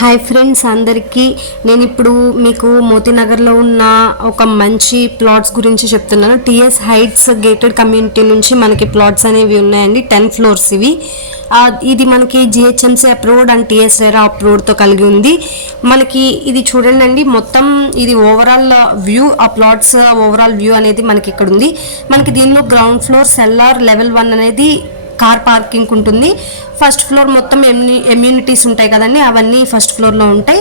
Hi friends అందరికీ నేను ఇప్పుడు మీకు మోతీనగర్లో ఉన్న ఒక మంచి ప్లాట్స్ గురించి చెప్తున్నాను. టీఎస్ హైట్స్ గేటెడ్ కమ్యూనిటీ నుంచి మనకి ప్లాట్స్ అనేవి ఉన్నాయండి. 10 floors ఇవి. ఇది మనకి GHMC approved and TS RERA అప్రూవ్డ్తో కలిగి ఉంది. మనకి ఇది చూడండి అండి, మొత్తం ఇది ఓవరాల్ వ్యూ, ఆ ప్లాట్స్ ఓవరాల్ వ్యూ అనేది మనకి ఇక్కడ ఉంది. మనకి దీనిలో గ్రౌండ్ ఫ్లోర్, సెల్లార్, లెవెల్ 1 అనేది కార్ పార్కింగ్ ఉంటుంది. ఫస్ట్ ఫ్లోర్ మొత్తం ఎమ్యూనిటీస్ ఉంటాయి కదండి, అవన్నీ ఫస్ట్ ఫ్లోర్లో ఉంటాయి.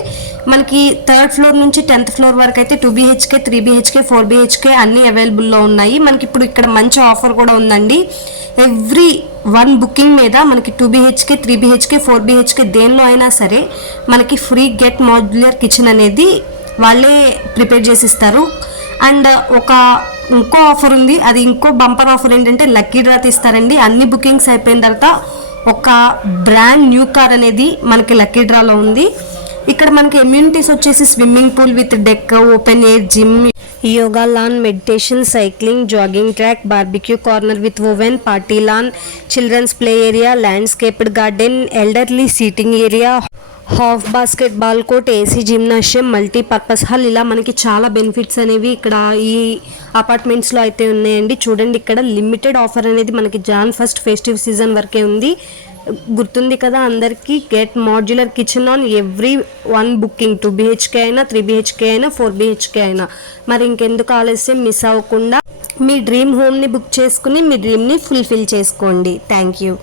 మనకి 3rd floor నుంచి 10th floor వరకు అయితే 2 BHK, 3 BHK, 4 BHK అన్నీ అవైలబుల్లో ఉన్నాయి. మనకి ఇప్పుడు ఇక్కడ మంచి ఆఫర్ కూడా ఉందండి. ఎవ్రీ 1 బుకింగ్ మీద మనకి 2 BHK, 3 BHK, 4 BHK దేనిలో అయినా సరే మనకి ఫ్రీ గెట్ మాడ్యులర్ కిచెన్ అనేది వాళ్ళే ప్రిపేర్ చేసి ఇస్తారు. అండ్ ఇంకో ఆఫర్ ఉంది, అది ఇంకో బంపర్ ఆఫర్ ఏంటంటే లక్కీ డ్రా తీస్తారండి. అన్ని బుకింగ్స్ అయిపోయిన తర్వాత ఒక బ్రాండ్ న్యూ కార్ అనేది మనకి లక్కీ డ్రాలో ఉంది. ఇక్కడ మనకి ఎమ్యూనిటీస్ వచ్చేసి swimming pool with deck, open air gym, yoga lawn, meditation, cycling, jogging track, barbecue corner with oven, party lawn, children's play area, landscaped garden, elderly seating area, half basketball court, AC gymnasium, multipurpose hall, ఇలా మనకి చాలా benefits అనేవి ఇక్కడ ఈ అపార్ట్మెంట్స్లో అయితే ఉన్నాయండి. చూడండి, ఇక్కడ లిమిటెడ్ ఆఫర్ అనేది మనకి Jan 1st ఫెస్టివ్ సీజన్ వరకే ఉంది. గుర్తుంది కదా అందరికీ, get modular kitchen on every 1 booking. 2 BHK అయినా, 3 BHK అయినా, 4 BHK అయినా. మరి ఇంకెందుకు ఆలస్యం, మిస్ అవ్వకుండా మీ డ్రీమ్ హోమ్ని బుక్ చేసుకుని మీ డ్రీమ్ని ఫుల్ఫిల్ చేసుకోండి. Thank you.